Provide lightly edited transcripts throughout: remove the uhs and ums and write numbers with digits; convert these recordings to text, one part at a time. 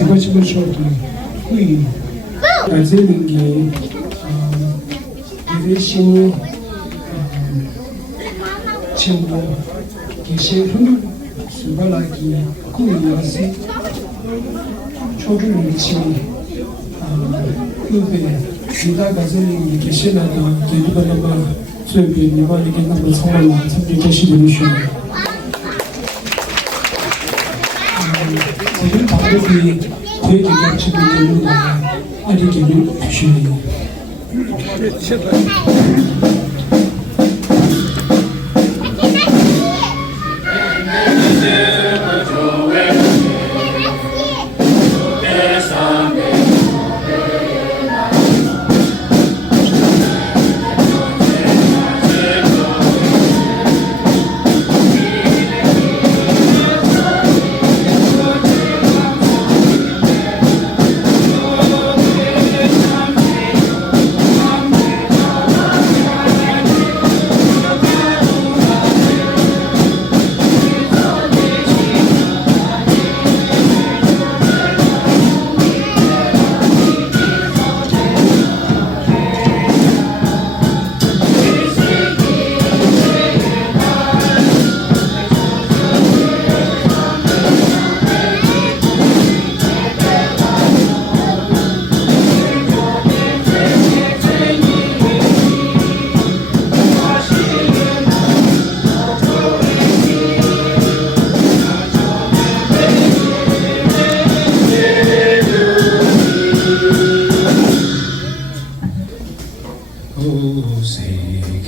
지금 쇼도 hui 아제링기 이레신 친구 기시훈 수발라기 hui 초를 치고 그게 기타 가지는 계시나도 되기보다는 저기 이번에 있는 상황을 참고하시는 것입니다. 지금 방법이 되게 겹치고 있는 거야. 알리기를 주시네요.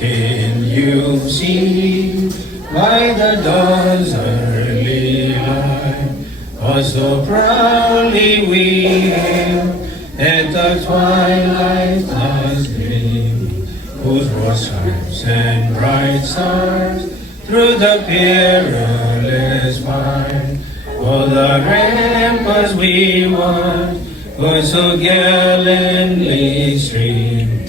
Can you see why the dawn's early light was so proudly we hailed at the twilight's last gleaming, whose broad stripes and bright stars through the peerless fight, all the ramparts we won were so gallantly streaming.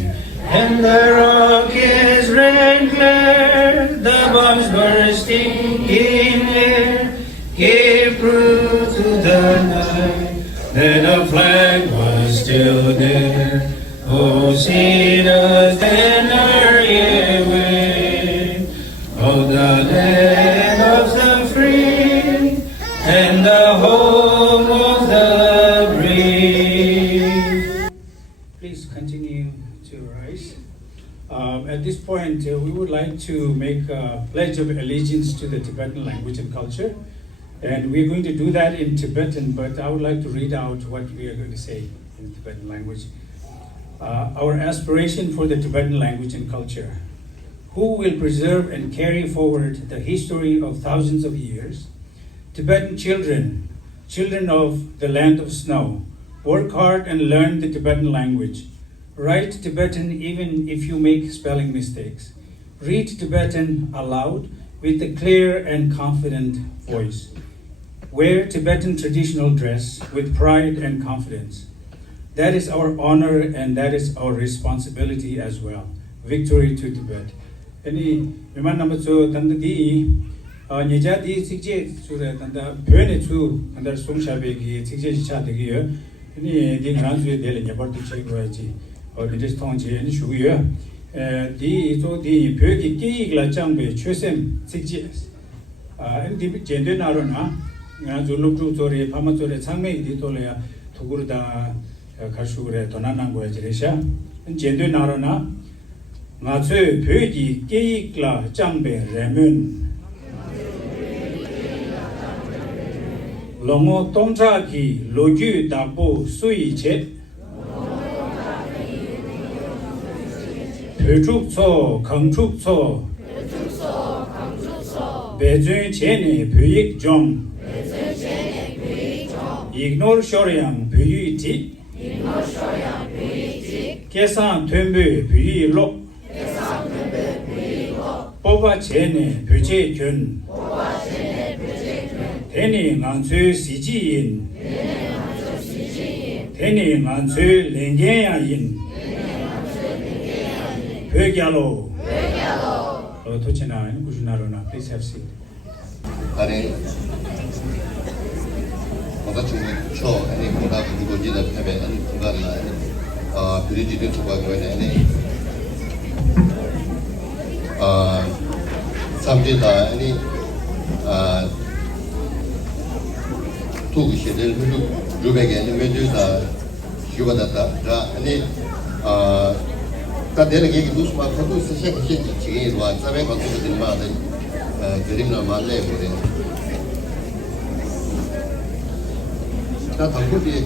And the rockets ran clear, the bombs bursting in air, gave proof to the night that a flag was still there. Oh, see the banner yet wave of the land of the free and the home of the brave. Please continue to rise. At this point, we would like to make a pledge of allegiance to the Tibetan language and culture. And we're going to do that in Tibetan, but I would like to read out what we are going to say in Tibetan language. Our aspiration for the Tibetan language and culture. Who will preserve and carry forward the history of thousands of years? Tibetan children, children of the land of snow, work hard and learn the Tibetan language. Write Tibetan even if you make spelling mistakes. Read Tibetan aloud with a clear and confident voice. Wear Tibetan traditional dress with pride and confidence. That is our honor and that is our responsibility as well. Victory to Tibet. Any memang nama tu tanda di nyeja di sikje sura tanda pene tu tanda sungshabe ki sikje cha de ki ni di ngran su de le nyabar tu che go ji or the tong je ni shu ye di zo di phe ki ki la chang be chwesem sikje di jende na ro na nga zo lu tu zo re phama zo re changme di to le ya thuguru da 가수 그래 도난한 거야 지레샤 제대 나라나 나체 베기 깨익라 장배 레문 롱오 동자기 로규 다보 수이체 배축소 강축소 배준 제네 büyük 좀 ignore 쇼량 büyüti 계산 된배 비로 뽑아 제네 bü제균 대니 만수 시지인 대니 만수 랭게야인 베갸로 도치나 구주나로나 please have seat. 뭔가 중국 초 아니 뭔가 그리고 이제 패배 아니 뭔가 비리지도 소가 거네 삼제다 아니 투구시들 루베게 메주다 휴가다다 아니 다들 얘기 무슨 말 하고 있으셔 지금 와 사회 가지고 들마다 그림나 말래 그래 다 당국이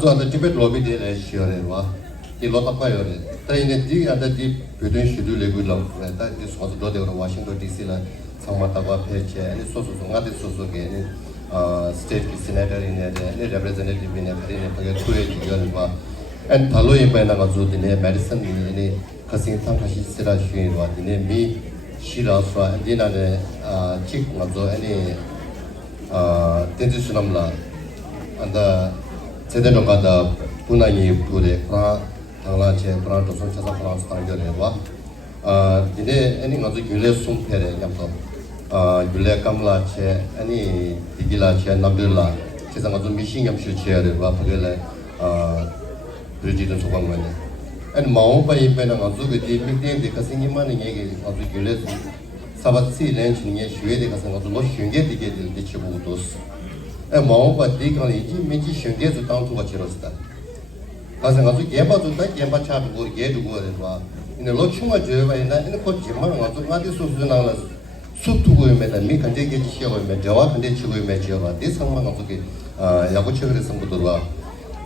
저한테 티베트 로비들에 시어래 와이 로타파요래 다이네 디가다디 베든 슈드레 굴랑 그래다 이 소소도데로 워싱턴 DC라 상마타바 페체 아니 소소소 나데 소소게 스테이트 시네터이네 네 레프레젠테티브네 그리네 그게 투에 지겨는과 엔 달로이 바이나가 조디네 메디슨 니 가싱 탕카시 시라 슈인와 디네 미 시라스와 디나네 직 맞죠 아니 텐지스남라 안다 제대로 가다 분양이 부대 프라 당라체 프라 도선 차사 프라 스타일레와 이제 아니 가서 귤레 숨페레 약도 귤레 감라체 아니 디길라체 남들라 세상 가서 미싱염 실체를 와 그게 브리지든 소방만이 아니 마오바이 베나 가서 그 디미팅 데카싱이만이 얘기 가서 귤레 사바시 렌치니에 슈에데 가서 가서 뭐 슝게 디게 디치고도스 마오바 디간이지 미치 슝게도 땅투가 치렀다 가서 가서 예바도다 예바차고 예두고 와 이제 로충마 저바이나 이제 코지만 가서 가디 소수나라 수투고에메다 미칸데게 지시고에메 저와 근데 치고에메 지어봐 이 상만 가서 야고 쳐그래서 것들와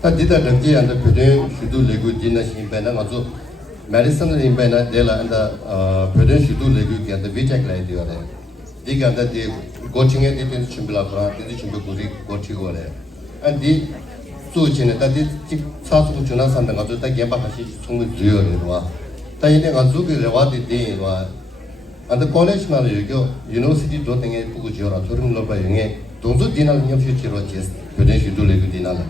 다 디다 던지 안다 표정 슈두 레고 디나 신배나 가서 메디슨을 인배나 데라 안다 표정 슈두 레고 기한다 비책라이 되어래 디가 안다 디 고칭에 디텐 준비라고 디디 준비 고리 고치고래 안디 수치네 다디 사수 주나 산다 가서 다 개바 같이 총을 주요래 와 다이네 가서 그 레와디 데와 안다 콜레지 나를 여기 유니버시티 도땡에 보고 지어라 저런 로바 영에 동수 디날 냠시 치러 제스 표정 슈두 레고 디날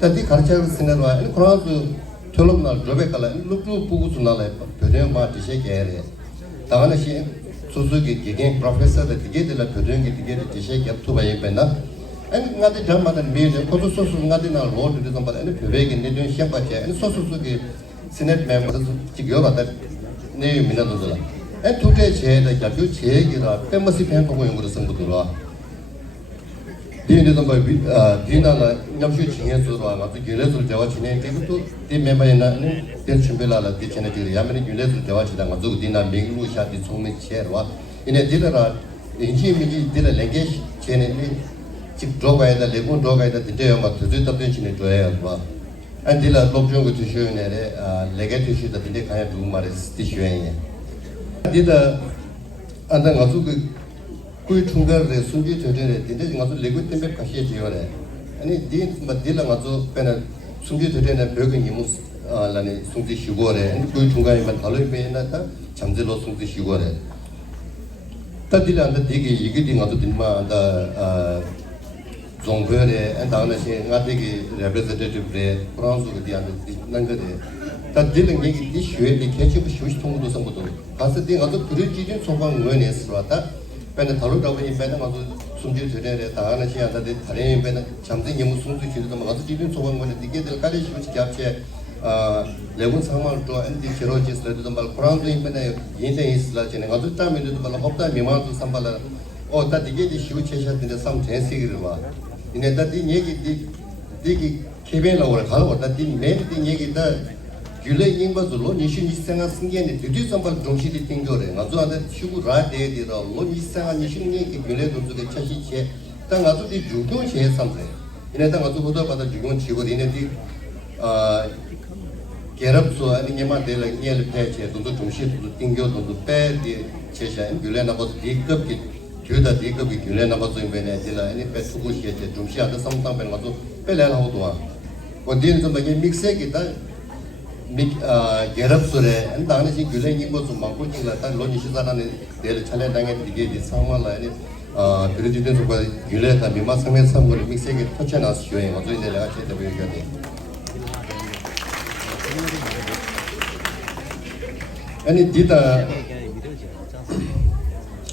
다디 가르쳐 쓰는와 아니 그러나도 졸업날 로베칼라 루루 보고 주나래 표정 마 디셰게래 당연히 소소기 기계 프로페서들 디게들 표정이 디게들 디셰게 투바이 베나 아니 나한테 잠만은 메일 코도 소소 나한테나 로드 좀 받아 아니 표백이 내준 시험받지 아니 소소소기 시넷 멤버들 지겨워다 네 미나도들 아니 두개 제에다 잡고 제기라 페머시 팬하고 연구를 쓴 것들아 디인도 뭐 디나나 냠슈 칭해서로 아마도 길에서 대화 진행 때부터 디 멤버이나 된 준비라라 디 채널이 야면이 길에서 대화 지당 가지고 디나 맹루 샤디 총미 체르와 이네 디라라 인지미기 디라 랭게지 채널이 직 드로가이다 레고 드로가이다 디데요 막 두두 답변 진행 줘야 봐 안디라 롭종 그 투쇼네 레게 투쇼다 디데 가야 두 말에 스티쇼에 디다 안당 가지고 그 중간에 순지 저전에 근데 가서 레고 때문에 같이 지어래 아니 디 맞딜라 가서 배나 순지 저전에 벽은 이무 라니 순지 쉬고래 그 중간에만 달을 빼나다 잠들어 순지 쉬고래 다딜라 안다 되게 이게 디 가서 딘마 안다 종별에 안다나시 나되게 레프레젠테티브에 프랑스가 디안데 난거데 다딜은 얘기 디 쉐디 캐치브 쇼시 통도 선거도 가서 디 가서 그를 지진 소방 의원에서 왔다 배는 다루다고 이 배는 가서 숨질 전에 다하는 시간에 다른 배는 잠든 예무 숨질 지도 가서 지금 소방관에 디게들 깔리 쉬우지 잡체 레본 상황을 또 엔디 제로지스라도 말 프랑스 인벤에 인생 있을라 전에 가서 땀에도 말 없다 미만도 삼발라 다 디게디 쉬우지 셔는데 삼 전세기를 와 이내 다디 얘기 디기 케벤라고 가고 다디 메디 얘기다 귤레 인바즈로 니신 이상한 승계는 드디 선발 정시디 띵거래 가서한테 쉬고 라데디라 로 이상한 니신 얘기 귤레 도주게 차시체 땅 가서디 주군 제 삼세 이내 땅 가서 보다 받아 주군 치고 이내디 게럽소 아니 냐마 데라 니엘 페체 도도 정시도 띵겨 도도 페디 제샤 귤레 나버스 디급기 주다 디급기 귤레 나버스 인베네 데라 아니 페투고 시체 정시하다 삼당 벤 가서 펠레라고도와 어디는 좀 많이 믹스해기다 게럽소래 안다나시 귤레니 뭐좀 많고 있는데 단 로니 시사라는 데를 차례당에 이게 상황을 그래지된 소가 귤레다 미마 상면 상거를 믹스하게 터쳐놨어 쇼에 어제 내가 제대로 얘기하네 아니 디다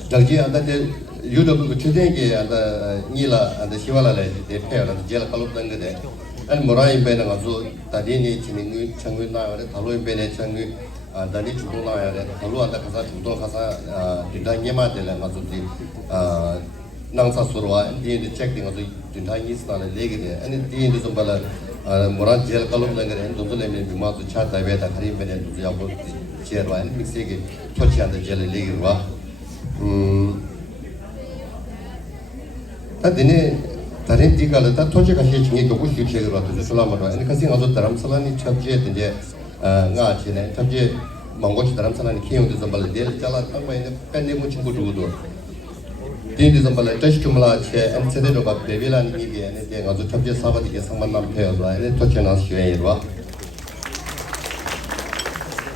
저기 안다데 유튜브 최대기 안다 니라 안다 시발라래 대패라 제일 칼롭던 거데 안 모라인 배는 가서 다리니 진행 청구 나와래 달로인 배네 청구 다리 주도 나와래 달로 안다 가서 주도 가서 딘다니마 되는 가서 낭사소로와 디에 체크딩 가서 딘다니 스타를 레게데 아니 디에 좀 발라 모란 제일 칼롭던 거래 돈들에 미마도 차다베다 가리 배네 도 야고 제르와 믹스에게 토치한다 제일 레게와 다들 다른 디가를 다 토지가 해중에 교구 휴식을 받아서 술라마로 아니 kasi 가서 다람살라니 첩지에 이제 나치네 첩지 망고치 다람살라니 키용도 좀 발들 잘라 땅바이네 팬네모 친구 두고도 디디 좀 발에 다시 좀 라체 안세대로 바 베빌라니 이게 아니 가서 첩지 사바디게 상만 남패요 아니 토치나 쉬에요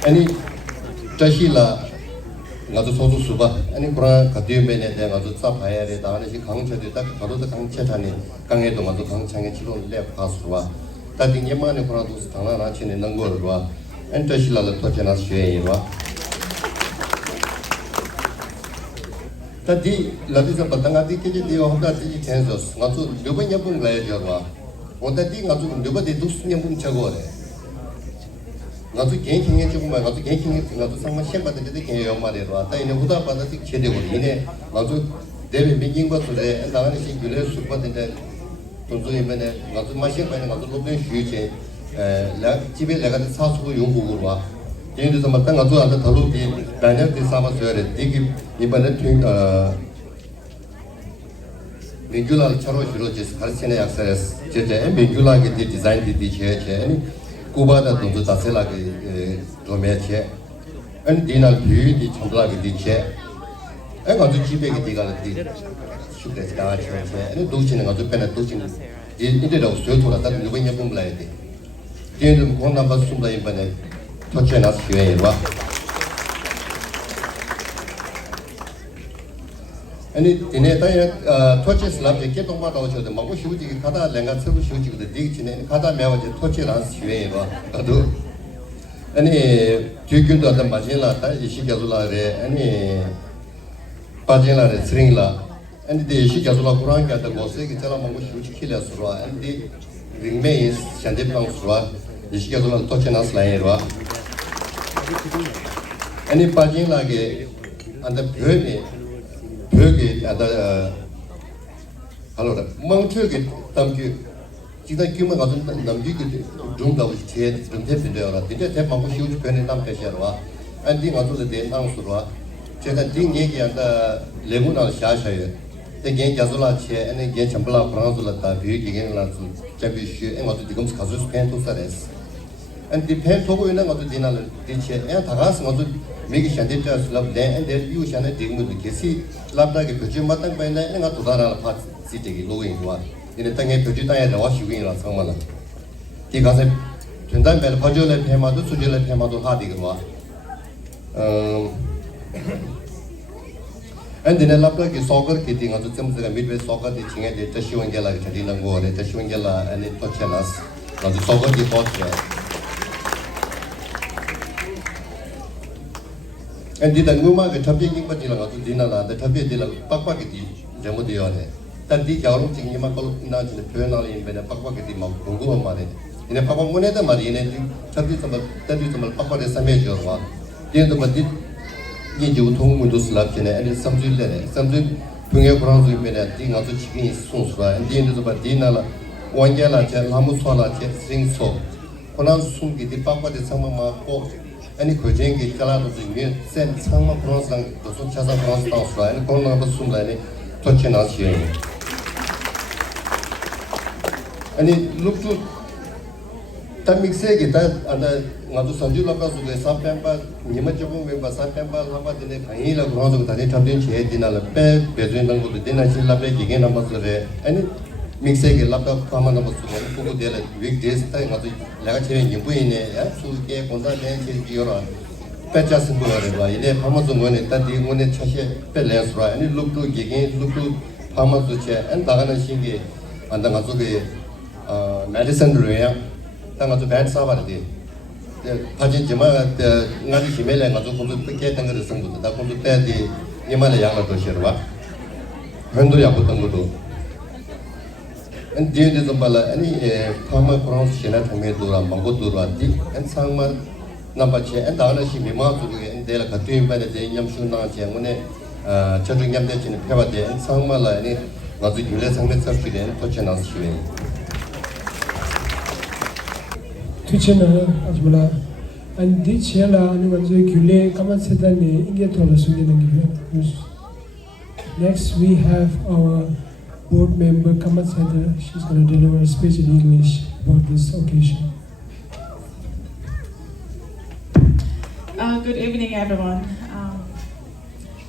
아니 다시라 나도 소소 수바 아니 그런 가디메네 내가 나도 싸봐야 돼 나는 이 강체도 딱 바로도 강체다니 강에도 나도 강창에 치료를 내 가수와 다들 예만에 그러도 당나라 치는 능고를와 엔터실라를 토제나 쉬에이와 다디 라디서 바탕아디 깨지 되어 혼자지 텐서스 나도 누번 예쁜 라이저와 온다디 나도 누번데 두스냐 문 차고래 나도 개인행에 조금만 나도 개인행에 나도 상만 시험 받을 때도 개요 말이로 왔다 이제 후다 받아서 제대로 이내 나도 대비 민긴 것들에 나가는 시 귤에 수받는데 돈소이면에 나도 마시는 거는 나도 로빈 휴지 집에 내가 사수고 용국으로 와 얘들도 맞다 나도 안다 다루기 단역이 삼아서야 되기 이번에 민규라 차로 주로지 가르치는 약사에서 제제 민규라게 디자인 디제제 쿠바다 돈도 다셀라게 도메체 안 디날 뷰디 참라게 디체 에 가도 집에게 디가르디 슈데스 다체 에 도치는 가도 페나 도치는 이데로 스토토라 다 누구냐 봄라이데 디엔도 콘나 바숨다 이번에 토체나 스웨이와 아니 디네 다야 토체 슬랍게 개동마다 오셔도 먹고 쉬우지 가다 랭가 서브 쉬우지도 되기치네 가다 매워지 토체랑 쉬웨이와 가도 아니 뒤균도 어떤 마진라 다 이시겨줄라래 아니 빠진라래 스링라 아니 데 이시겨줄라 쿠란게 다 고세기 잘 먹고 쉬우지 킬려스로 아니 링메이스 샨데플랑스로 이시겨줄라 토체나 슬라이와 아니 빠진라게 안다 벼니 벽에 아다 할로라 멍튀게 담기 지다 규모 가진 남기게 좀더 제 전태빈데라 근데 대방고 쉬우지 변에 남패셔와 안디 가서도 대상수로 제가 딩 얘기한다 레고나 샤샤에 대게 자솔라체 아니 게 참블라 프랑스라다 비기겐라스 잡이슈 앵어도 지금 가서 펜토사레스 안디 펜토고 있는 것도 디나를 디체 에 다가서 것도 미기 샨데자 슬랍 데 엔데 유 샨데 딩무도 게시 슬랍다게 그지 마땅 바이나 내가 도다라 파 시티기 로그인 좋아 이네 땅에 그지 땅에 나와 쉬긴라 상만은 디가세 전단 벨 퍼즐의 테마도 수질의 테마도 하디고 와 엔디네 랍다게 소거 키팅 아주 쯤스가 미드웨 소거 디 칭에 데 타시원겔라 차디는 거래 타시원겔라 아니 토체나스 아주 소거 디 포트레 엔디다 누마게 탑빙이 빠지라 가도 디나라 데 탑비디라 빡빡이디 제모디요네 단디 겨울 징이마 콜나지 표현하는 인베네 빡빡이디 막 공부만 말해 이네 빡빡 문에다 말이 이네 탑비 좀 빡빡에 삼해줘와 디엔도 맞디 이제 통문도 슬랍케네 아니 삼줄레네 삼줄 동해 프랑스 인베네 디 가서 지금 송수라 엔디엔도 봐 디나라 원게라 제 라무소라 제 싱소 프랑스 숨기디 빡빡에 삼마마 꼭 아니 거쟁이 깔아도 되면 센 상마 프랑스랑 도서 찾아 프랑스 나왔어 아니 그런 숨라니 토치나시에 아니 룩투 담믹세게 다 안다 나도 산줄라가서 사펜바 니마적은 왜 사펜바 라마데네 가이라 그러서 다리 탑된 제 디나라 빼 배준는 것도 디나실라베 기게 남았어래 아니 믹세게 랍다 파마나 버스 보고 데라 윅데스 타이 가도 내가 제일 임부이네 야 수게 본다네 제기요라 빼자스 거래라 이래 파마도 뭐네 따디 뭐네 차시 빼레스라 아니 룩도 기게 룩도 파마도 제 안다가는 신기 안다가 저게 메디슨로야 당가도 밴 사바르디 파진 지마가 나디 히멜레 가도 공부 빼게 된 거를 성부다 나 공부 빼디 이만의 양을 도시로와 현도야 보던 것도 and dia de bala ani farmer cross shena thame dura mango dura di and sangma number che and dana shi mima tu and de la katu ba de nyam shuna che ngone chadung nyam de chin pheba de and sangma la ani ngazu gyule sangme sa shiden to chena shiden tuchena ajmala and di chela anu manzo gyule kama sedane inge thola sungena gyule. Next we have our board member Kamat Sadar. She's going to deliver a speech in English about this occasion. Good evening, everyone.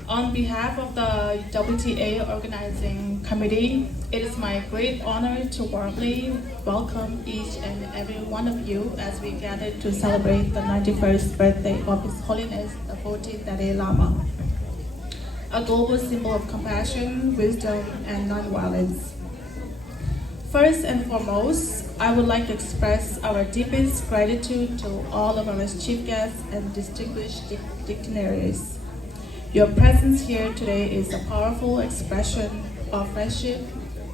On behalf of the WTA Organizing Committee, it is my great honor to warmly welcome each and every one of you as we gather to celebrate the 91st birthday of His Holiness the 14th Dalai Lama, a global symbol of compassion, wisdom, and nonviolence. First and foremost, I would like to express our deepest gratitude to all of our chief guests and distinguished dignitaries. Your presence here today is a powerful expression of friendship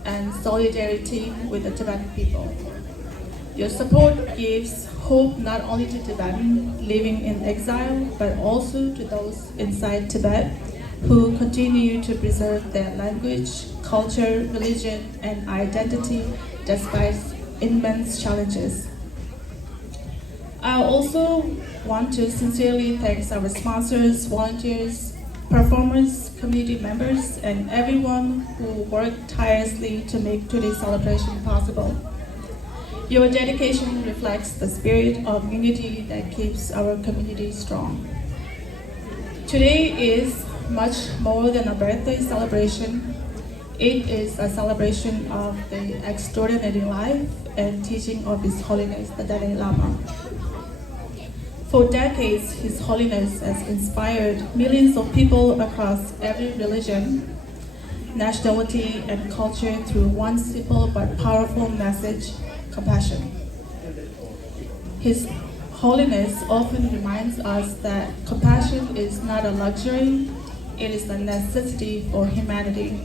and solidarity with the Tibetan people. Your support gives hope not only to Tibetans living in exile, but also to those inside Tibet who continue to preserve their language, culture, religion, and identity despite immense challenges. I also want to sincerely thank our sponsors, volunteers, performers, community members, and everyone who worked tirelessly to make today's celebration possible. Your dedication reflects the spirit of unity that keeps our community strong. Today is much more than a birthday celebration. It is a celebration of the extraordinary life and teaching of His Holiness the Dalai Lama. For decades, His Holiness has inspired millions of people across every religion, nationality, and culture through one simple but powerful message: compassion. His Holiness often reminds us that compassion is not a luxury, it is a necessity for humanity.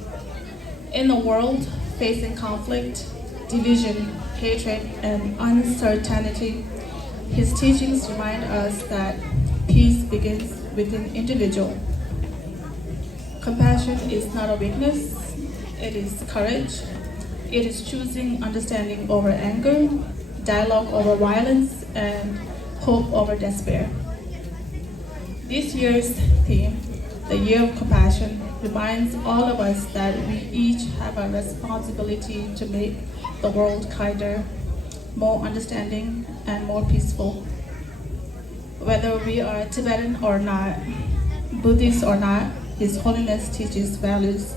In a world facing conflict, division, hatred, and uncertainty, his teachings remind us that peace begins with an individual. Compassion is not a weakness, it is courage. It is choosing understanding over anger, dialogue over violence, and hope over despair. This year's theme, the Year of Compassion, reminds all of us that we each have a responsibility to make the world kinder, more understanding, and more peaceful. Whether we are Tibetan or not, Buddhist or not, His Holiness teaches values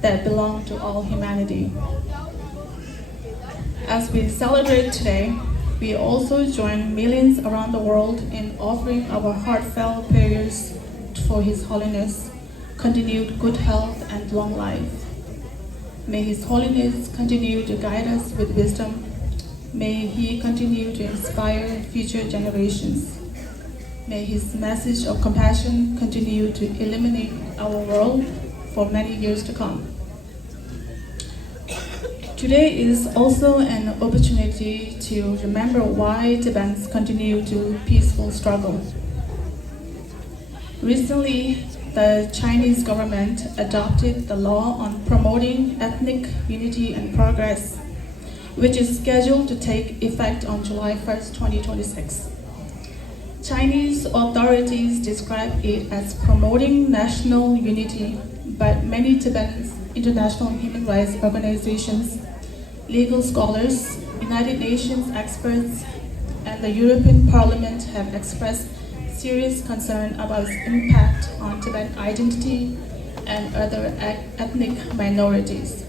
that belong to all humanity. As we celebrate today, we also join millions around the world in offering our heartfelt prayers for His Holiness, continued good health and long life. May His Holiness continue to guide us with wisdom. May He continue to inspire future generations. May His message of compassion continue to illuminate our world for many years to come. Today is also an opportunity to remember why Tibetans continue to peaceful struggle. Recently, the Chinese government adopted the law on promoting ethnic unity and progress, which is scheduled to take effect on July 1st, 2026. Chinese authorities describe it as promoting national unity, but many Tibetans, international human rights organizations, legal scholars, United Nations experts, and the European Parliament have expressed serious concern about its impact on Tibetan identity and other ethnic minorities.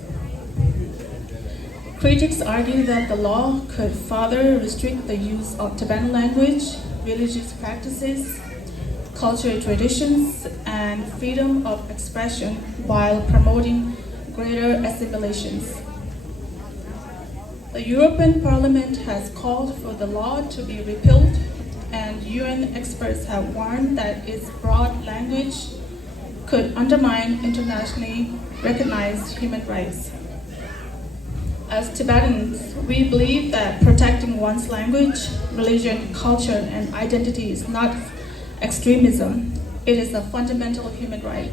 Critics argue that the law could further restrict the use of Tibetan language, religious practices, cultural traditions, and freedom of expression while promoting greater assimilations. The European Parliament has called for the law to be repealed, and UN experts have warned that its broad language, could undermine internationally recognized human rights. As Tibetans, we believe that protecting one's language, religion, culture, and identity is not extremism. It is a fundamental human right.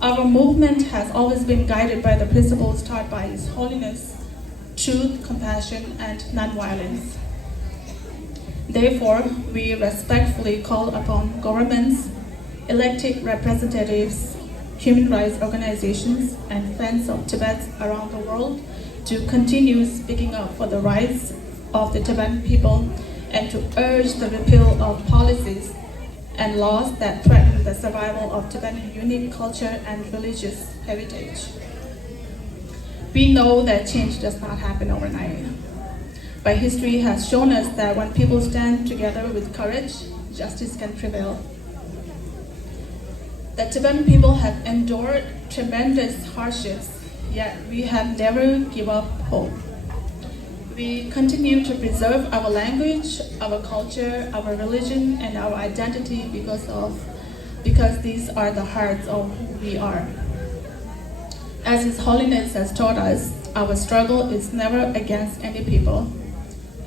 Our movement has always been guided by the principles taught by His Holiness: truth, compassion, and nonviolence. Therefore, we respectfully call upon governments, elected representatives, human rights organizations, and friends of Tibet around the world to continue speaking up for the rights of the Tibetan people and to urge the repeal of policies and laws that threaten the survival of Tibetan unique culture and religious heritage. We know that change does not happen overnight, but history has shown us that when people stand together with courage, justice can prevail. The Tibetan people have endured tremendous hardships, yet we have never given up hope. We continue to preserve our language, our culture, our religion, and our identity because these are the hearts of who we are. As His Holiness has taught us, our struggle is never against any people.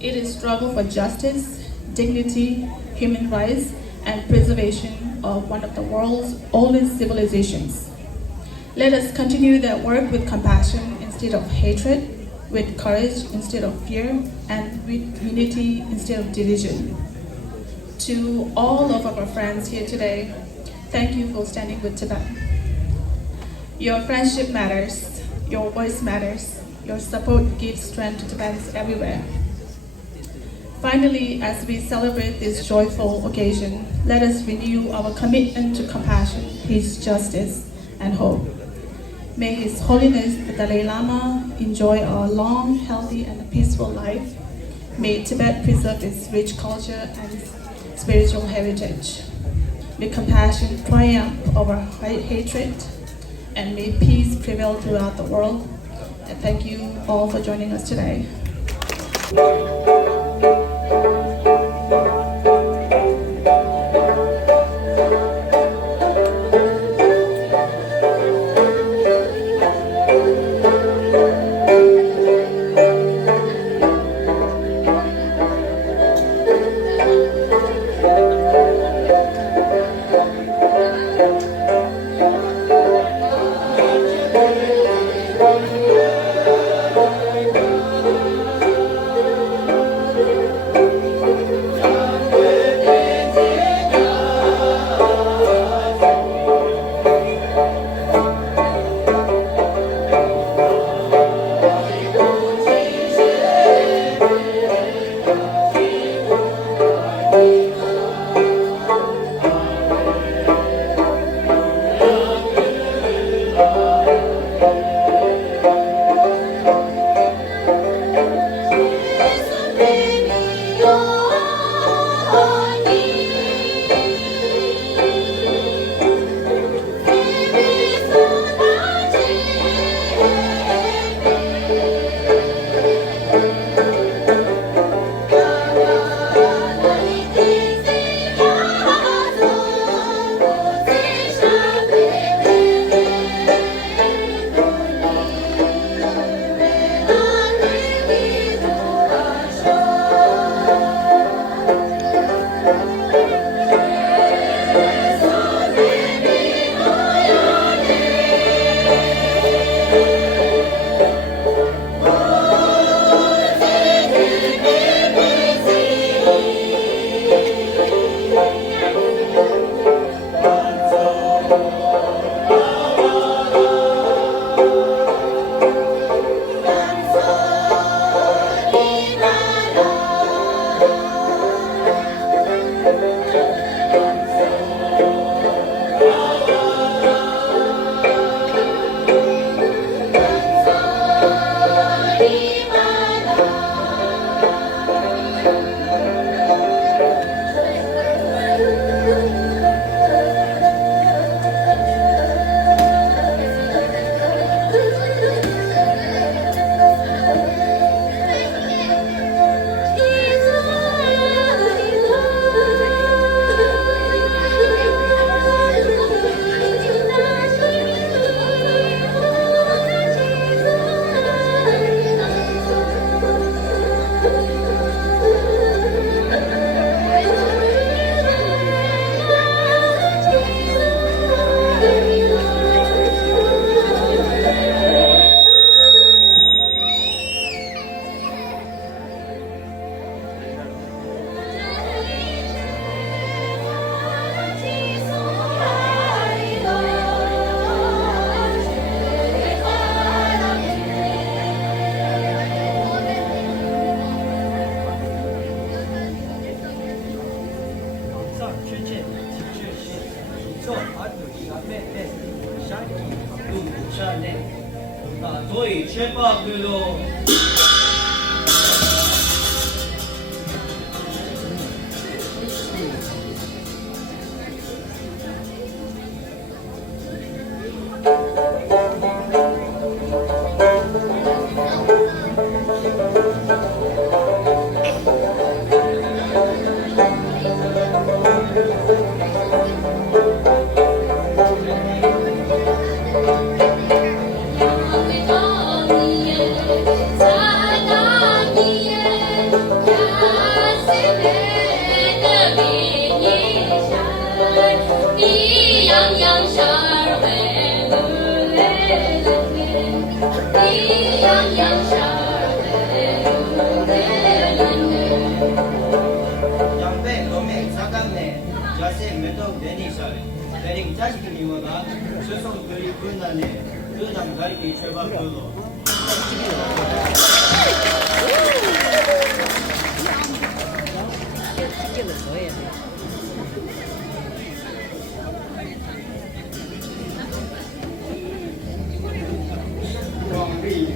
It is struggle for justice, dignity, human rights, and preservation of one of the world's oldest civilizations. Let us continue that work with compassion instead of hatred, with courage instead of fear, and with unity instead of division. To all of our friends here today, thank you for standing with Tibet. Your friendship matters, your voice matters, your support gives strength to Tibetans everywhere. Finally, as we celebrate this joyful occasion, let us renew our commitment to compassion, peace, justice, and hope. May His Holiness the Dalai Lama enjoy a long, healthy, and peaceful life. May Tibet preserve its rich culture and spiritual heritage. May compassion triumph over hatred, and may peace prevail throughout the world. And thank you all for joining us today. 缺乏不落。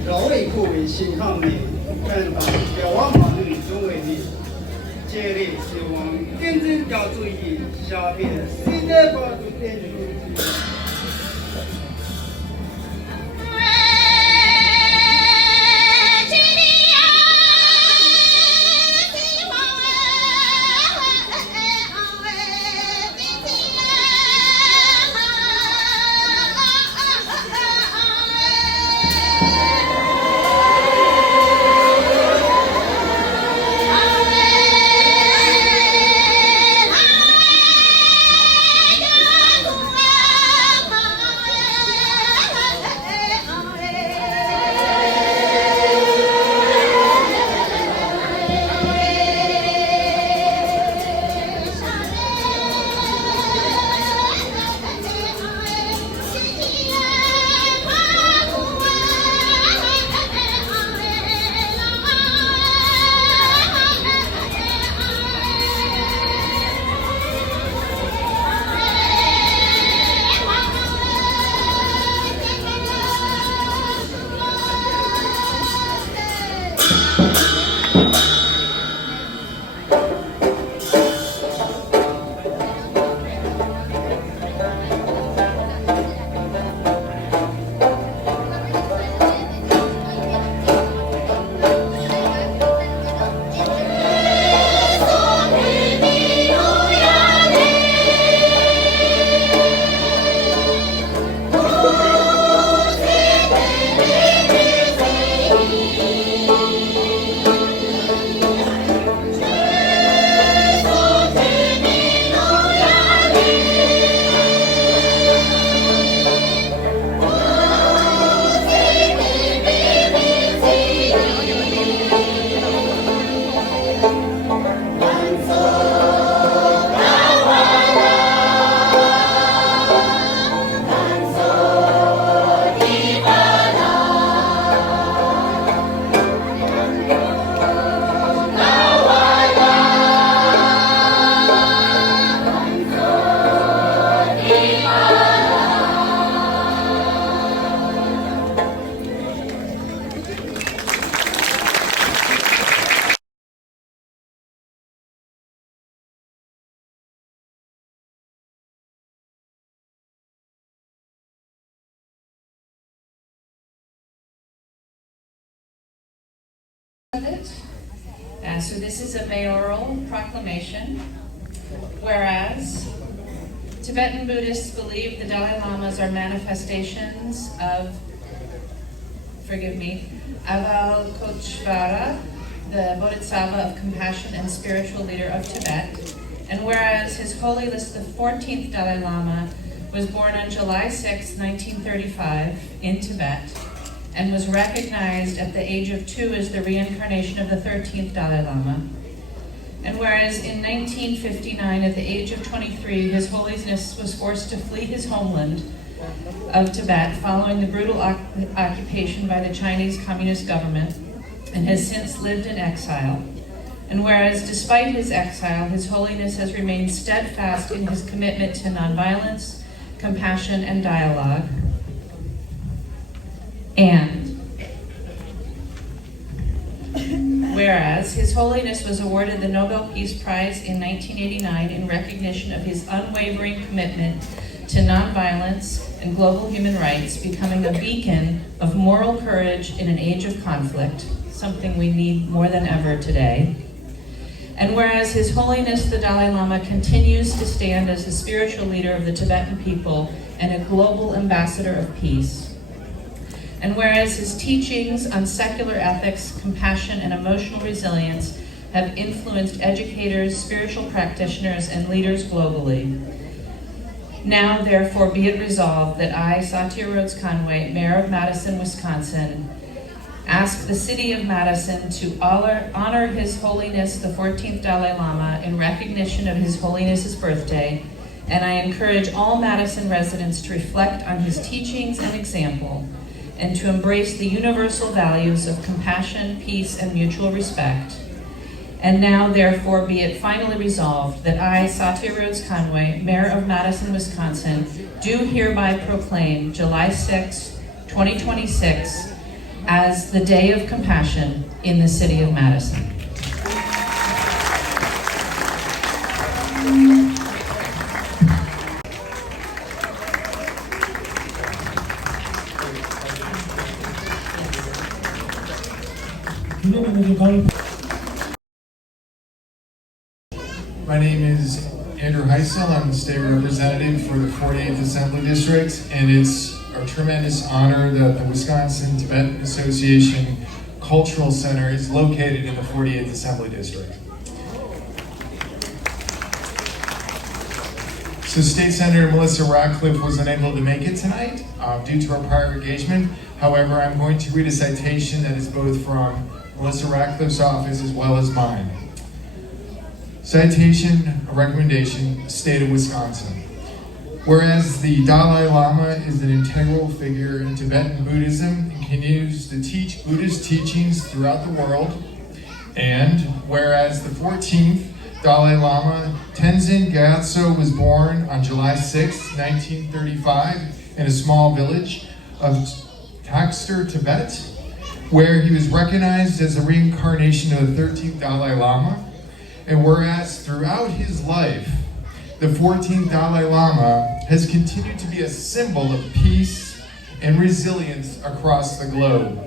劳累苦为心抗力，更当表望法律中为力，接力希望认真加注意，下边谁在把这点注意。 So this is a mayoral proclamation, whereas Tibetan Buddhists believe the Dalai Lamas are manifestations of, Avalokiteshvara, the Bodhisattva of compassion and spiritual leader of Tibet, and whereas His Holiness the 14th Dalai Lama was born on July 6, 1935 in Tibet, and was recognized at the age of 2 as the reincarnation of the 13th Dalai Lama. And whereas in 1959, at the age of 23, His Holiness was forced to flee his homeland of Tibet following the brutal occupation by the Chinese Communist government, and has since lived in exile. And whereas despite his exile, His Holiness has remained steadfast in his commitment to nonviolence, compassion, and dialogue. And whereas His Holiness was awarded the Nobel Peace Prize in 1989 in recognition of his unwavering commitment to nonviolence and global human rights, becoming a beacon of moral courage in an age of conflict, something we need more than ever today. And whereas His Holiness the Dalai Lama continues to stand as the spiritual leader of the Tibetan people and a global ambassador of peace. And whereas his teachings on secular ethics, compassion, and emotional resilience have influenced educators, spiritual practitioners, and leaders globally. Now, therefore, be it resolved that I, Satya Rhodes Conway, Mayor of Madison, Wisconsin, ask the City of Madison to honor His Holiness the 14th Dalai Lama in recognition of His Holiness's birthday, and I encourage all Madison residents to reflect on his teachings and example, and to embrace the universal values of compassion, peace, and mutual respect. And now, therefore, be it finally resolved that I, Satya Rhodes Conway, Mayor of Madison, Wisconsin, do hereby proclaim July 6, 2026, as the Day of Compassion in the City of Madison. My name is Andrew Heisel. I'm the state representative for the 48th Assembly District, and it's a tremendous honor that the Wisconsin Tibetan Association Cultural Center is located in the 48th Assembly District. So State Senator Melissa Ratcliffe was unable to make it tonight due to our prior engagement. However, I'm going to read a citation that is both from Melissa Ratcliffe's office as well as mine. Citation, a recommendation, State of Wisconsin. Whereas the Dalai Lama is an integral figure in Tibetan Buddhism and continues to teach Buddhist teachings throughout the world, and whereas the 14th Dalai Lama, Tenzin Gyatso, was born on July 6, 1935 in a small village of Takster, Tibet, where he was recognized as a reincarnation of the 13th Dalai Lama, and whereas throughout his life, the 14th Dalai Lama has continued to be a symbol of peace and resilience across the globe.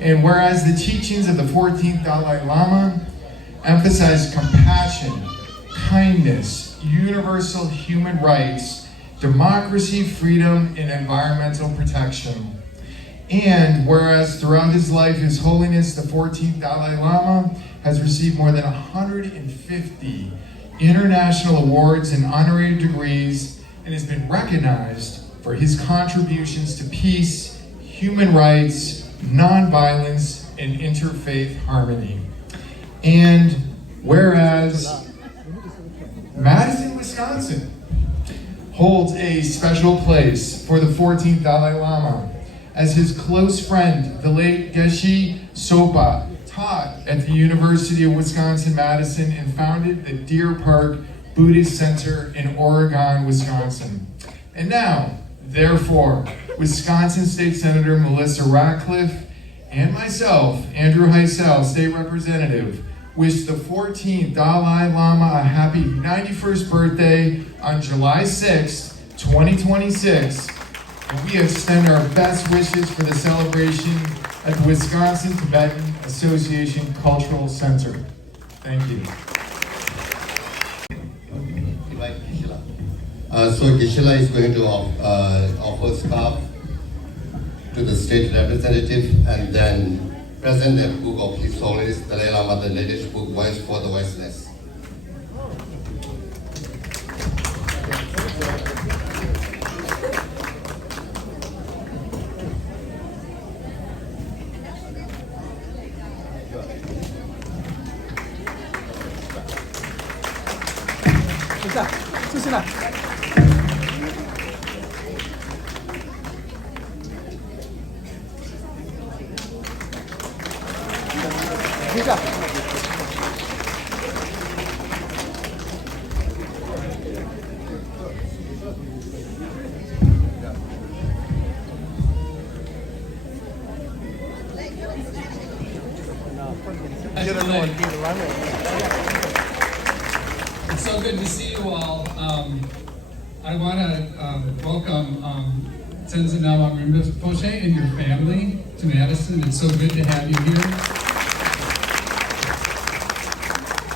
And whereas the teachings of the 14th Dalai Lama emphasize compassion, kindness, universal human rights, democracy, freedom, and environmental protection. And whereas throughout his life, His Holiness the 14th Dalai Lama has received more than 150 international awards and honorary degrees and has been recognized for his contributions to peace, human rights, nonviolence, and interfaith harmony. And whereas Madison, Wisconsin holds a special place for the 14th Dalai Lama, as his close friend, the late Geshe Sopa, taught at the University of Wisconsin-Madison and founded the Deer Park Buddhist Center in Oregon, Wisconsin. And now, therefore, Wisconsin State Senator Melissa Ratcliffe and myself, Andrew Heisel, State Representative, wish the 14th Dalai Lama a happy 91st birthday on July 6, 2026. And we extend our best wishes for the celebration at the Wisconsin Tibetan Association Cultural Center. Thank you. Invite Gisela. So Gisela is going to offer scarf to the state representative and then present a book of His Holiness Dalai Lama, the latest book, Voice for the Voiceless. It's so good to see you all. I want to welcome Tenzin Nama Rinpoche and your family to Madison. It's so good to have you here.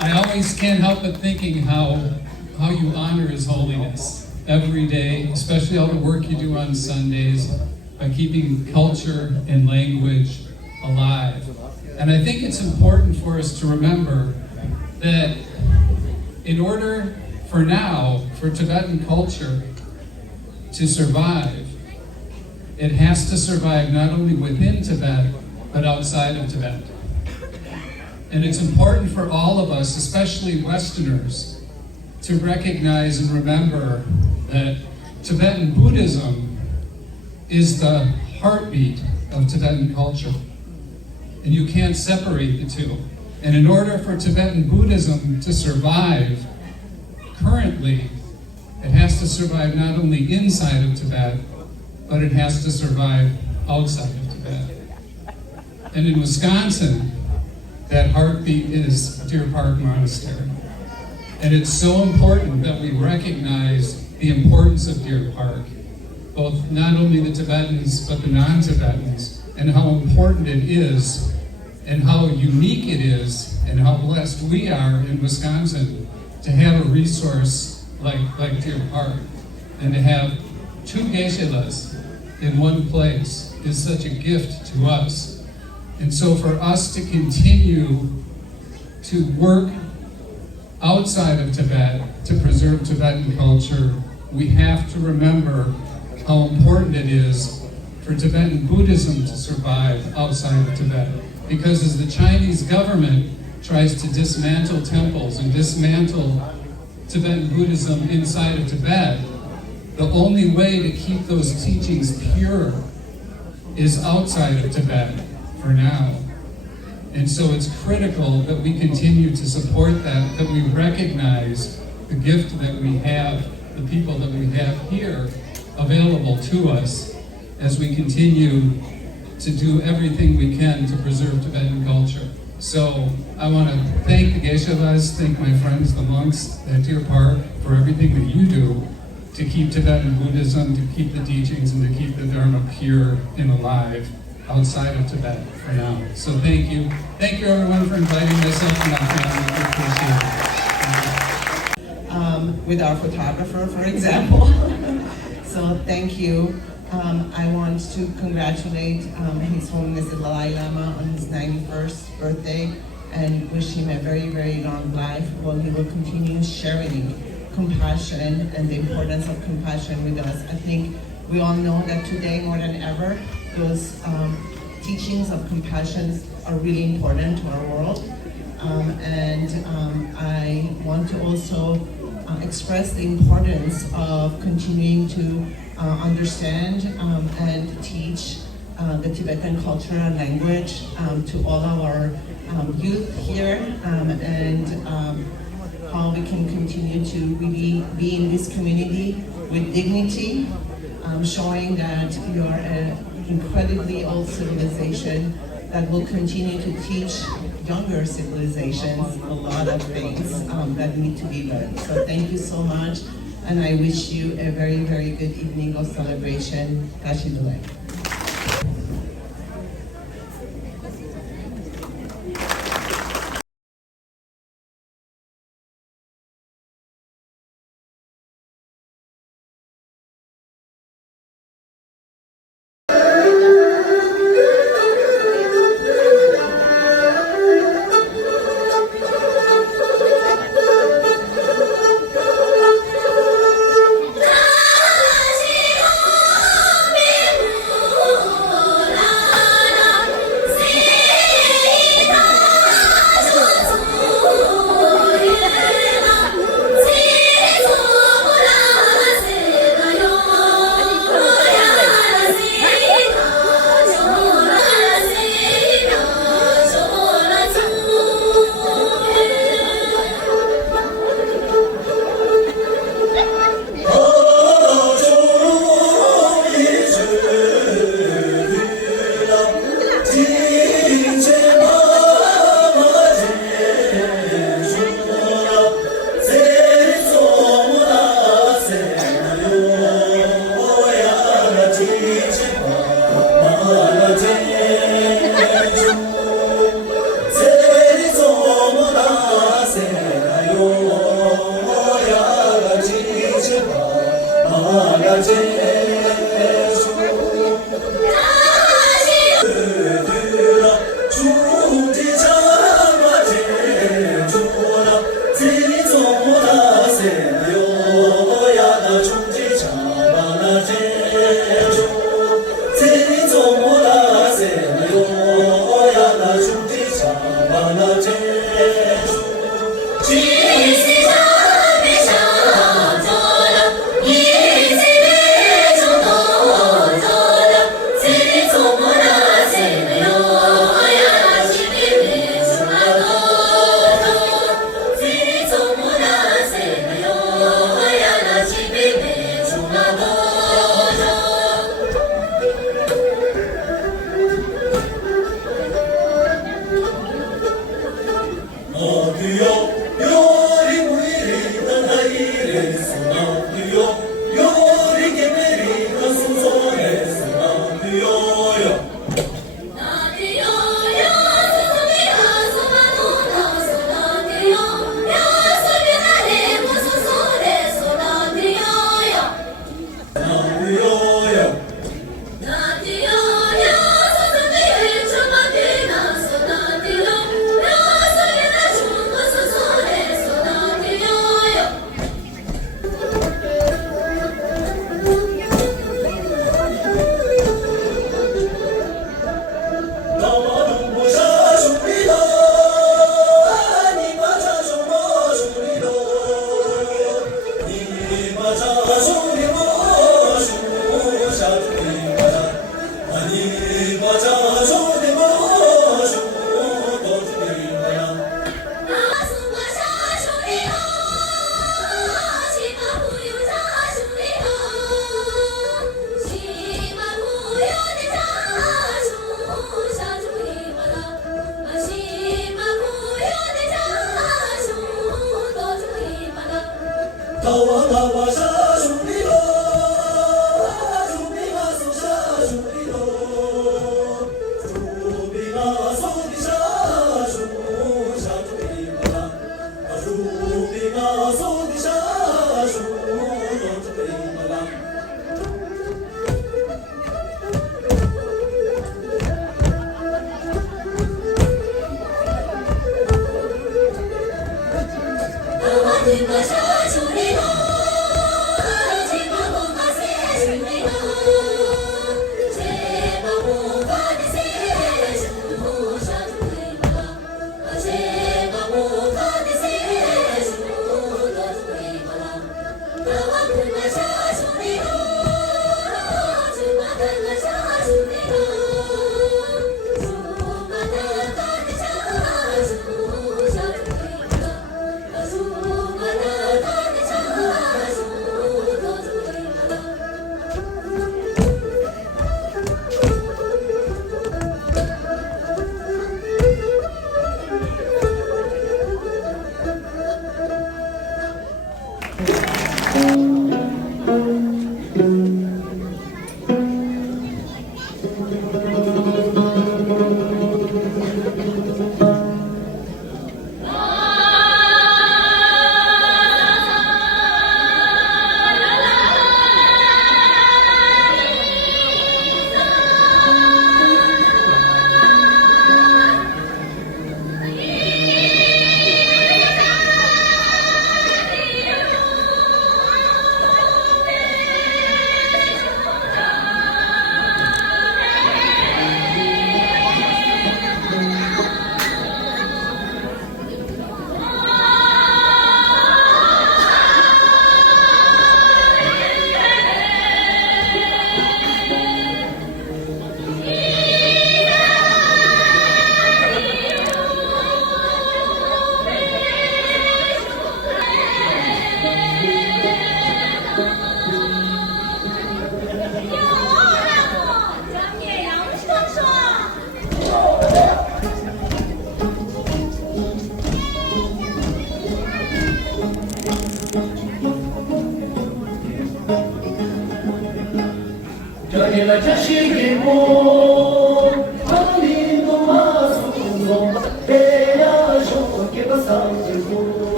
I always can't help but thinking how you honor His Holiness every day, especially all the work you do on Sundays by keeping culture and language alive. And I think it's important for us to remember that in order for now, for Tibetan culture to survive, it has to survive not only within Tibet, but outside of Tibet. And it's important for all of us, especially Westerners, to recognize and remember that Tibetan Buddhism is the heartbeat of Tibetan culture. And you can't separate the two. And in order for Tibetan Buddhism to survive currently, it has to survive not only inside of Tibet, but it has to survive outside of Tibet. And in Wisconsin, that heartbeat is Deer Park Monastery. And it's so important that we recognize the importance of Deer Park, both not only the Tibetans, but the non-Tibetans, and how important it is, and how unique it is, and how blessed we are in Wisconsin to have a resource like Deer Park. And to have two geishas in one place is such a gift to us. And so for us to continue to work outside of Tibet to preserve Tibetan culture, we have to remember how important it is for Tibetan Buddhism to survive outside of Tibet. Because as the Chinese government tries to dismantle temples and dismantle Tibetan Buddhism inside of Tibet, the only way to keep those teachings pure is outside of Tibet for now. And so it's critical that we continue to support that we recognize the gift that we have, the people that we have here available to us as we continue to do everything we can to preserve Tibetan culture. So I want to thank the Geishevas, thank my friends, the monks at Deer Park, for everything that you do to keep Tibetan Buddhism, to keep the teachings, and to keep the Dharma pure and alive outside of Tibet for now. So thank you. Thank you everyone for inviting myself and my family. I appreciate it. With our photographer, for example. So thank you. I want to congratulate His Holiness the Dalai Lama on his 91st birthday and wish him a very, very long life while he will continue sharing compassion and the importance of compassion with us. I think we all know that today more than ever, those teachings of compassion are really important to our world. I want to also express the importance of continuing to understand and teach the Tibetan culture and language to all our youth here, and how we can continue to really be in this community with dignity, showing that we are an incredibly old civilization that will continue to teach younger civilizations a lot of things that need to be learned. So thank you so much, and I wish you a very, very good evening of celebration. Tashi Dulek.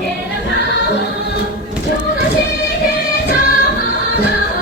天的高，就那西天长马。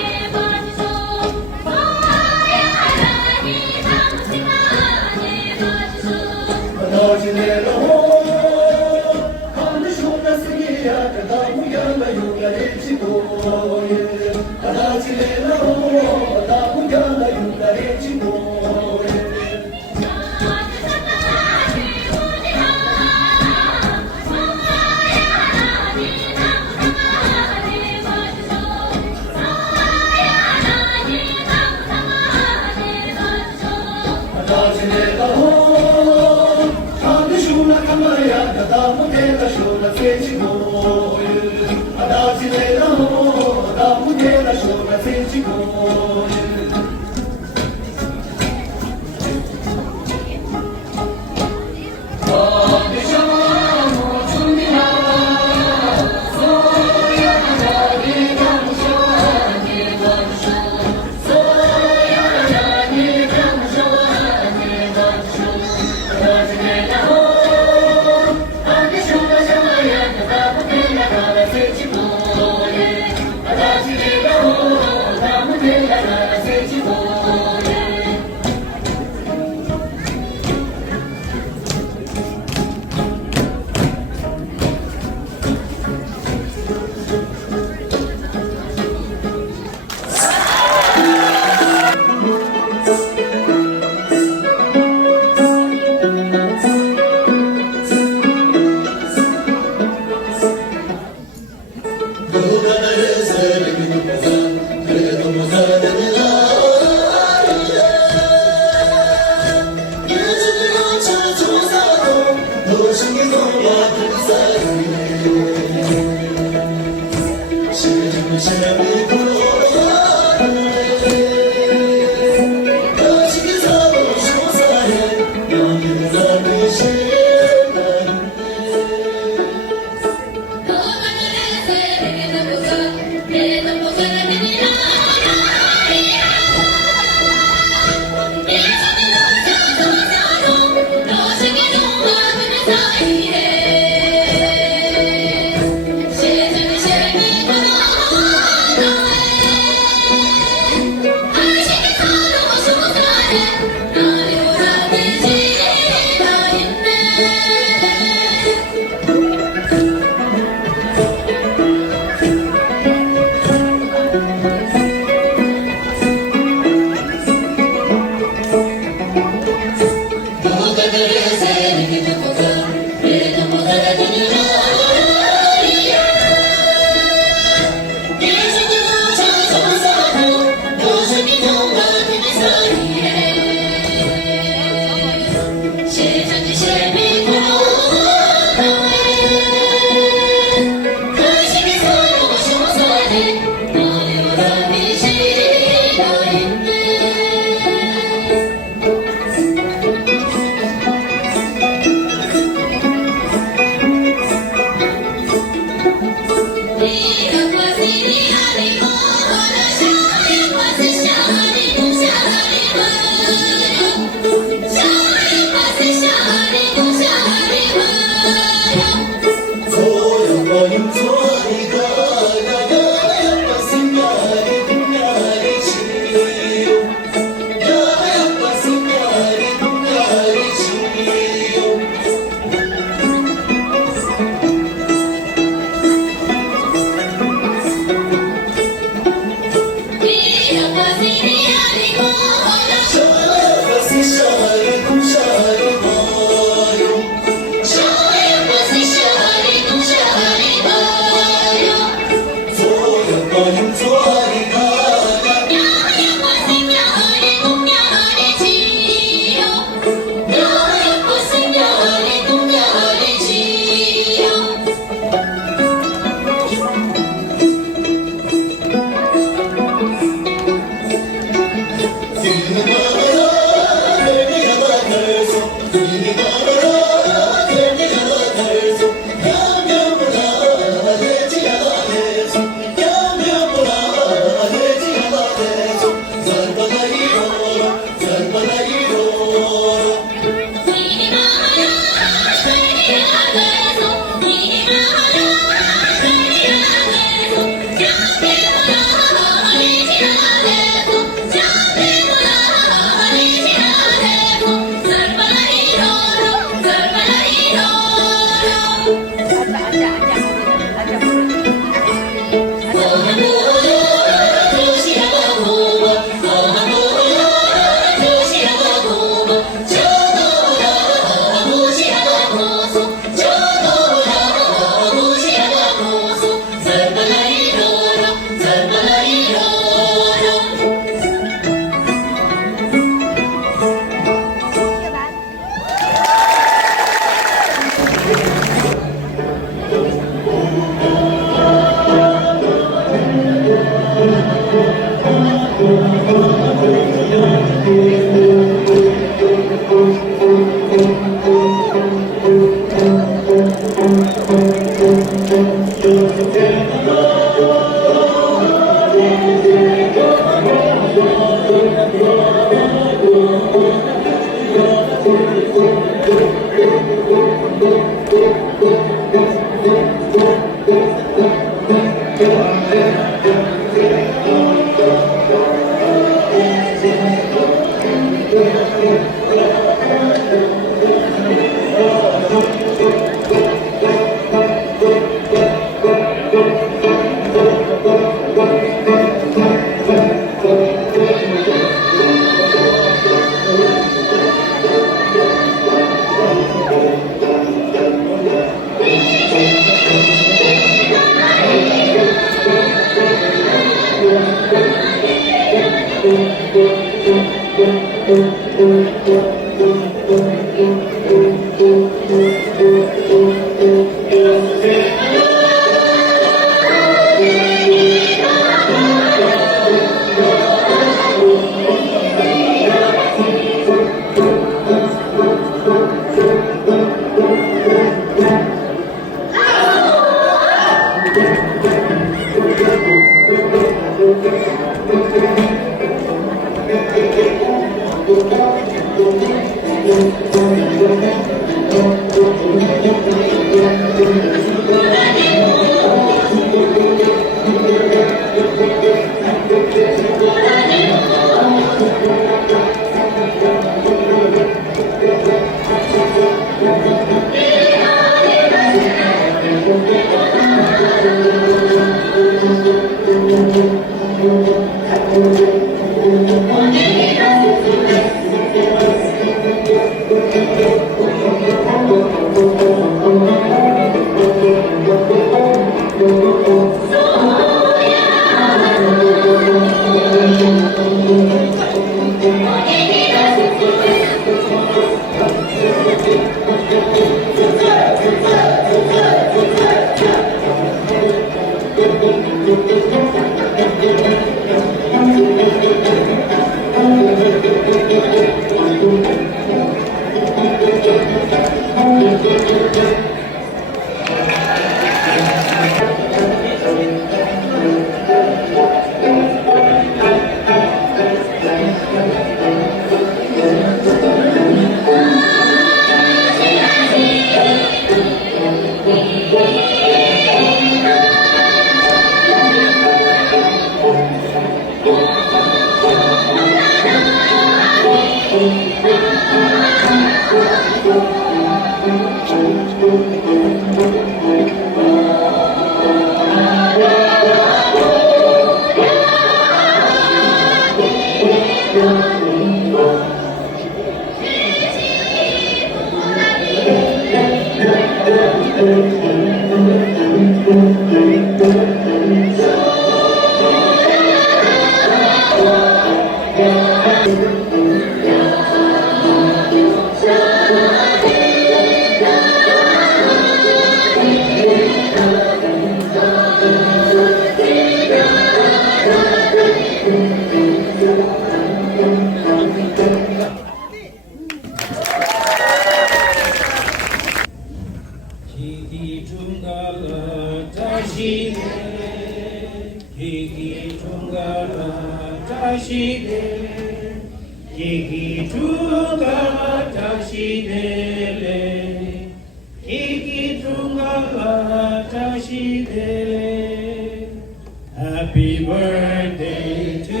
Happy birthday to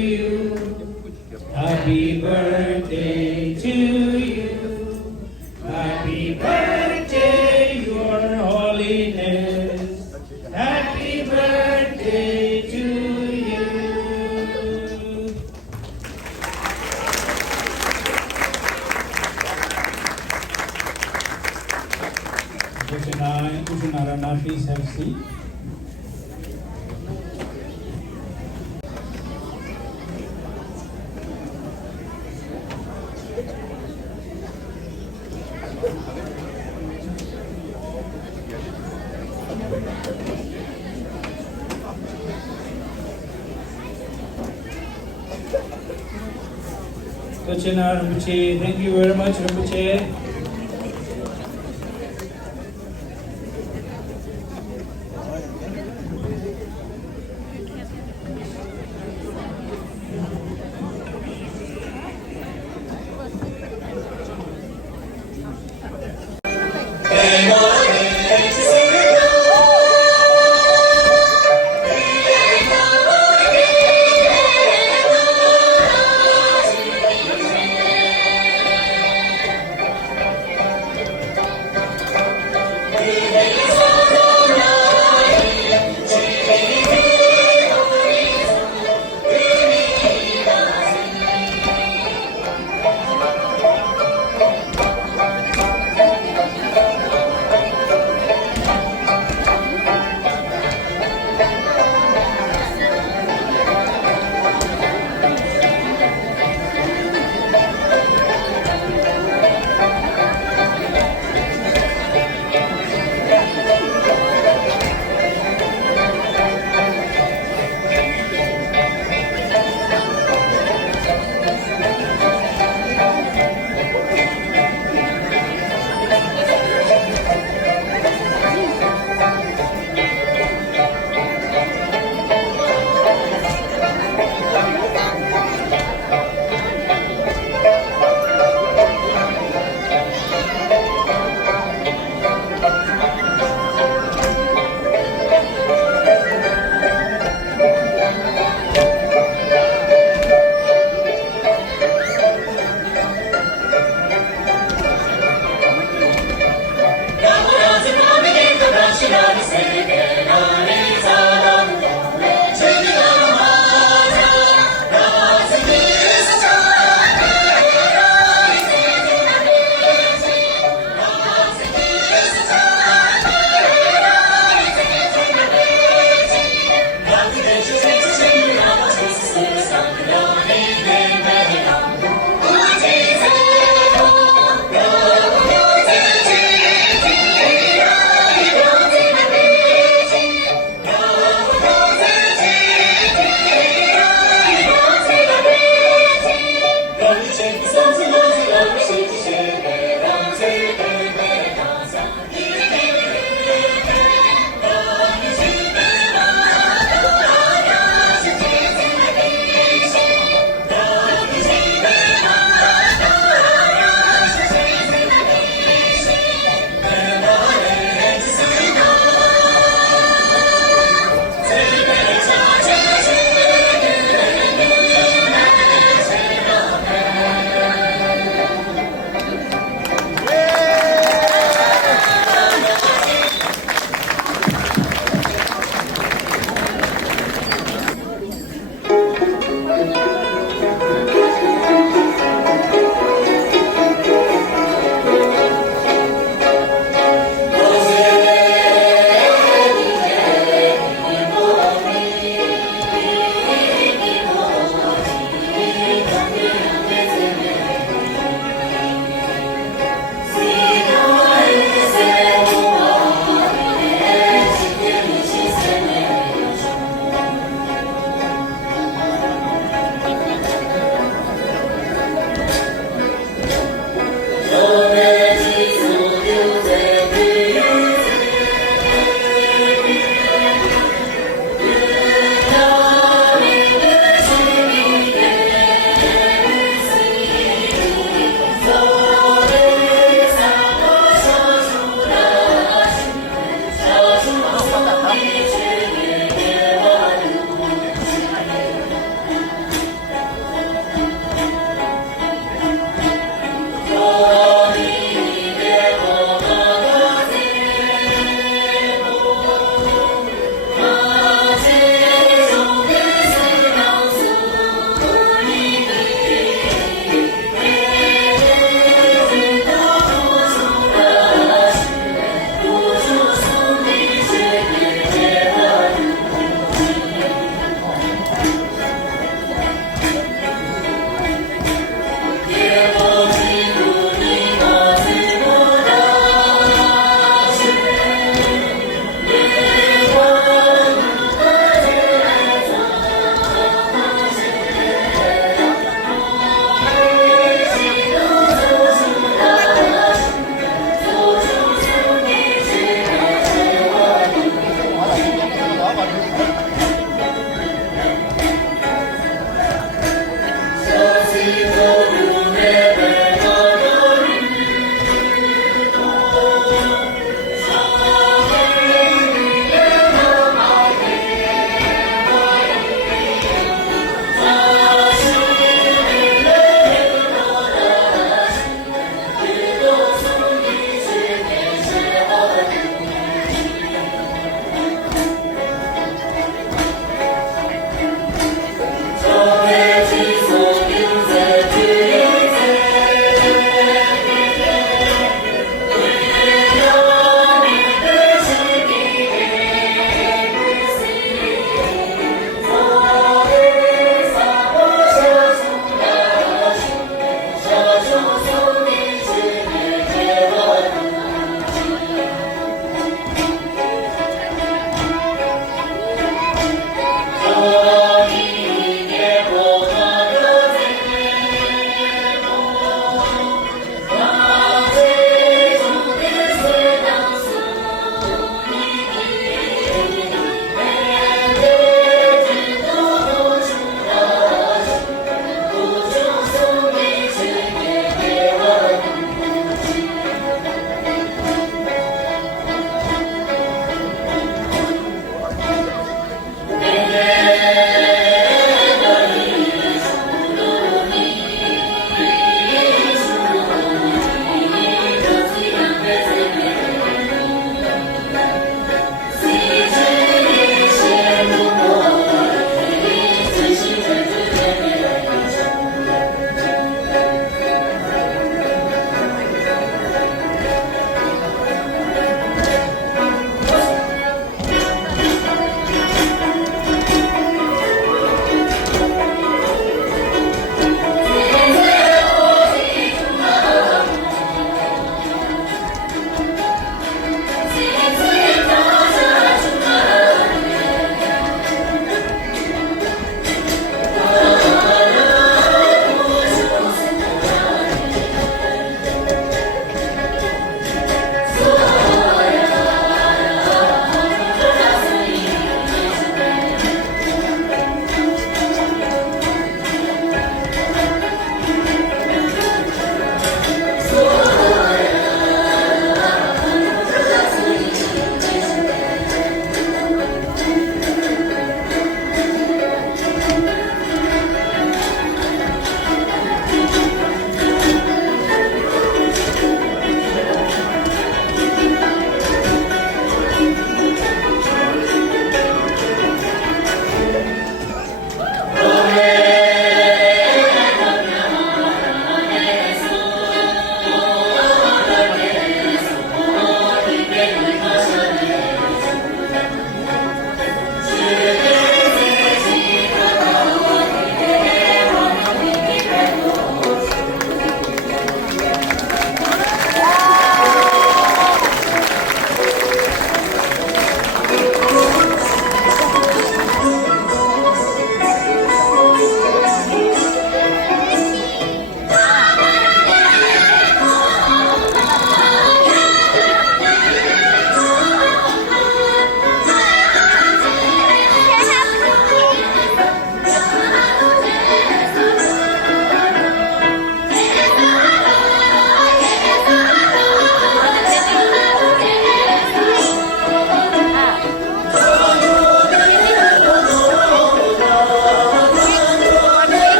you. Happy birthday to you. Happy birthday, Your Holiness. Happy birthday to you. Kusunarana, please have a seat. Tochina Rinpoche, thank you very much, Rinpoche.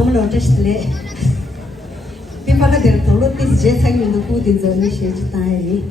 什么了这是嘞？别把那点头了，这些才用的固定在那些去带哩。